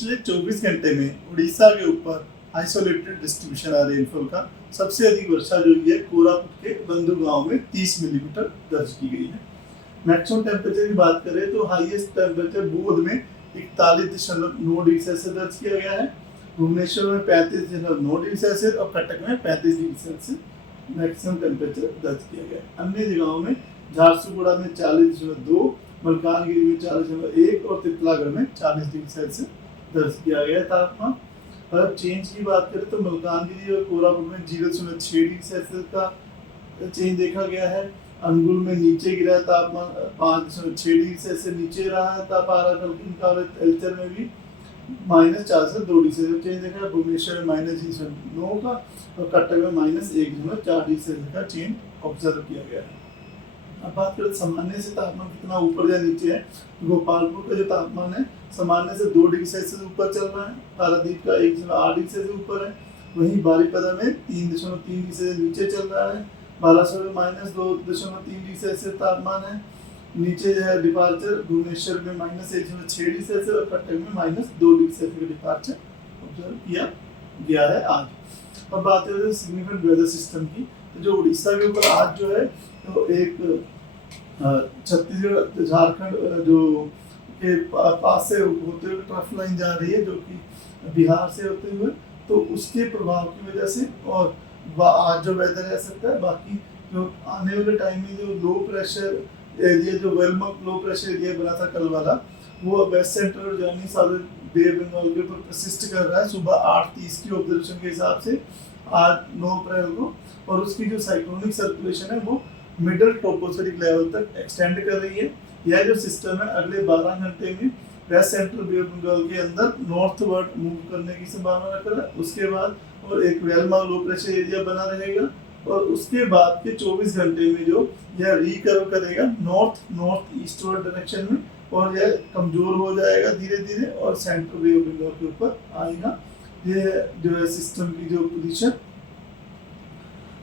पिछले 24 घंटे में उड़ीसा के ऊपर आइसोलेटेड डिस्ट्रीब्यूशन है रेनफॉल का। सबसे अधिक वर्षा जो हुई है कोरापुट के बंधु गांव में 30 मिलीमीटर दर्ज की गई है। मैक्सिमम टेम्परेचर की बात करें तो हाईएस्ट टेम्परेचर बोध में 41.9 डिग्री सेल्सियस दर्ज किया गया है। भुवनेश्वर में 35.9 डिग्री सेल्सियस और कटक में 35 डिग्री सेल्सियस मैक्सिमम टेम्परेचर दर्ज किया गया है। अन्य जगहों में झारसुगुड़ा में 40.2, मलकानगिरी में 40.1 और तितलागढ़ में 40 डिग्री सेल्सियस दर्ज किया गया तापमान। अगर चेंज की बात करें तो मलकानगिरी और कोरापुट में 0.6 डिग्री सेल्सियस का चेंज देखा गया है। अंगुल में नीचे गिरा है तापमान 5.6 डिग्री सेल्सियस नीचे रहा है तापमान। एल्चर में भी -4 से 2 डिग्री सेल्सियस चेंज देखा है। भुवनेश्वर में -0.9 का और कटक में -1.4 डिग्री सेल्सियस का चेंज ऑब्जर्व किया गया है। अब बात करें सामान्य से तापमान कितना ऊपर या नीचे है। गोपालपुर का जो तापमान है सामान्य से 2 डिग्री सेल्सियस ऊपर चल रहा है। पारादीप का 1.8 डिग्री सेल्सियस ऊपर है। वहीं बारीपदा में 3.3 डिग्री सेल्सियस नीचे चल रहा है। बालासोर में -2.3 डिग्री सेल्सियस तापमान है। नीचे जो है डिपार्चर भुवनेश्वर में -1.6 डिग्री सेल्सियस और कटक में -2 डिग्री सेल्सियस का डिपार्चर ऑब्जर्व किया गया है आज। अब बात करें सिग्निफिकेंट वेदर सिस्टम की, तो जो उड़ीसा के ऊपर आज जो है तो एक छत्तीसगढ़ झारखंड जो के पास से होते हुए ट्रफ लाइन जा रही है जो कि बिहार से होते हुए, तो उसके प्रभाव की वजह से और आज जो वेदर रह सकता है। बाकी जो आने वाले टाइम में जो लो प्रेशर एरिया जो वेल लो प्रेशर एरिया बना था कल वाला, वो वेस्ट सेंट्रल जर्नी साउथ बे बंगाल के ऊपर प्रसिस्ट कर रहा है सुबह 8:30 की ऑब्जर्वेशन के हिसाब से आज 9 अप्रैल को। और उसकी जो साइक्लोनिक सर्कुलेशन है वो मिडल ट्रोपोस्फेरिक लेवल तक एक्सटेंड कर रही है। यह जो सिस्टम है अगले 12 घंटे में वेस्ट सेंट्रल बे बंगाल के अंदर नॉर्थवर्ड मूव करने की संभावना रख रहा है। उसके बाद और एक वेलमा लो प्रेशर एरिया बना रहेगा और उसके बाद के 24 घंटे में जो यह रिकर्व करेगा नॉर्थ ईस्टवर्ड डायरेक्शन में और यह कमजोर हो जाएगा धीरे धीरे और सेंट्रल बे बंगाल के ऊपर आएगा। ये जो है सिस्टम की जो पोजीशन,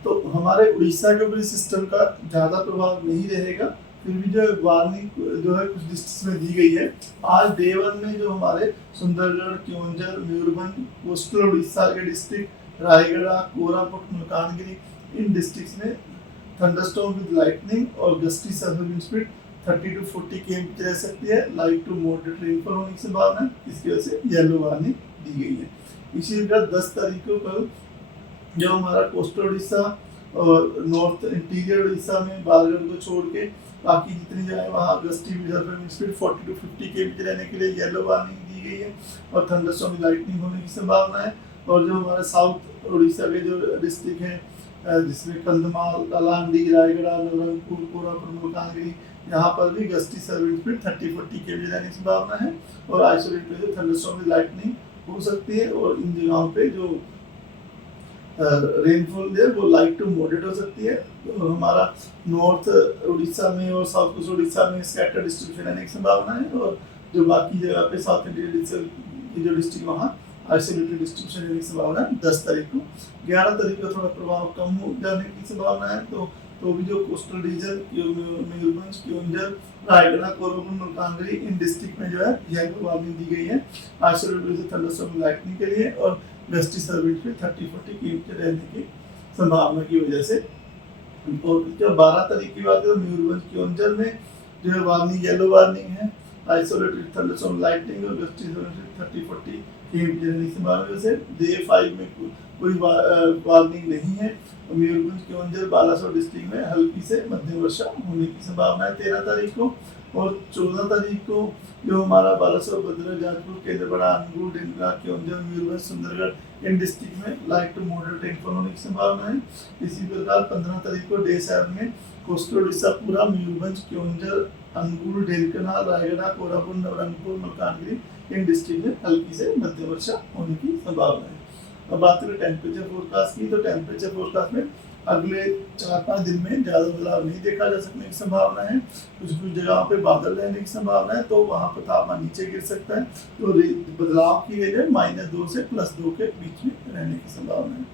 तो हमारे उड़ीसा के ऊपर सिस्टम का ज़्यादा प्रभाव नहीं रहेगा। फिर भी जो वार्निंग जो है कुछ डिस्ट्रिक्ट में दी गई है। आज डे 1 में जो हमारे सुंदरगढ़, केओंझर, मयूरभंज, कोस्टल उड़ीसा के डिस्ट्रिक्ट, रायगढ़, कोरापुट, मलकानगिरी, इन डिस्ट्रिक्ट्स में थंडरस्टॉर्म विद लाइटनिंग और gusty service wind speed 30 to 40 km रह सकती है। लाइट टू मॉडरेट रेनफॉल होने की संभावना है। इसकी वजह से येलो वार्निंग दी गई है। इसी प्रकार 10 तारीख को कल जो हमारा कोस्टल उड़ीसा और नॉर्थ इंटीरियर उड़ीसा में बारगढ़ को छोड़ के बाकी जितनी जगह वहाँ gusty wind speed 40 to 50 km रहने के लिए येलो वार्निंग दी गई है और थंडरस्टॉर्म में लाइटनिंग होने की संभावना है। और जो हमारे साउथ उड़ीसा के जो डिस्ट्रिक्ट हैं जिसमें कंधमाल, कलांडी, रायगढ़, नवरंगपुर, कोरापुट, मलकानगिरी, यहाँ पर भी गस्टी सर्विस स्पीड 30-40 km रहने की संभावना है और आइसोलेट पे जो थंडरस्टॉर्म में लाइटनिंग हो सकती है। और इन जगहों पे जो रेनफॉल है वो लाइट टू मॉडरेट हो सकती है। तो हमारा नॉर्थ उड़ीसा में और साउथ कोस्ट उड़ीसा में स्कैटर डिस्ट्रीब्यूशन रहने की संभावना है और जो बाकी जगह पे साउथ इंडिया की जो डिस्ट्रिक्ट वहाँ आइसोलेटेड डिस्ट्रीब्यूशन रहने की संभावना है 10 तारीख को। 11 तारीख को थोड़ा प्रभाव कम हो जाने की संभावना है। तो भी जो कोस्टल रीजन मयूरभंज, केओंझर, रायगढ़, कोरापुट, मलकानगिरी इन डिस्ट्रिक्ट में जो है येलो वार्निंग दी गई है आइसोलेटेड थंडरस्टॉर्म लाइटनिंग के लिए और गस्टी सर्विस पे 30-40 km रहने की संभावना की वजह से। और जब 12 तारीख की बात है तो मयूरभंज, केओंझर में जो है वार्निंग येलो वार्निंग है आइसोलेटेड थंडरस्टॉर्म लाइटनिंग और गस्टी सर्विस 30-40 km रहने की संभावना से। डे 5 में कोई वार्निंग नहीं है। मयूरभंज, केओंझर, बालासोर डिस्ट्रिक्ट में हल्की से मध्यम वर्षा होने की संभावना है 13 तारीख को। और 14 तारीख को जो हमारा बालासोर, भद्रक, जाजपुर, केंद्रपाड़ा, अनुगुल, ढेंकरा, केओंझर, मयूरभंज, सुंदरगढ़ इन डिस्ट्रिक्ट में लाइट टू मॉडरेट रेनफॉल होने की संभावना है। इसी प्रकार 15 तारीख को डे 7 में कोस्टल उड़ीसा पूरा, मयूरभंज, केओंझर, अनुगुल, ढेंकरा, रायगढ़, कोरापुट, नवरंगपुर, मलकानगिरी इन डिस्ट्रिक्ट में हल्की से मध्यम वर्षा होने की संभावना है। अब बात करें टेम्परेचर फोरकास्ट की, तो टेम्परेचर फोरकास्ट में अगले 4-5 दिन में ज़्यादा बदलाव नहीं देखा जा सकने की संभावना है। कुछ जगहों पे बादल रहने की संभावना है तो वहाँ पर तापमान नीचे गिर सकता है। तो बदलाव की वजह -2 से +2 के बीच में रहने की संभावना है।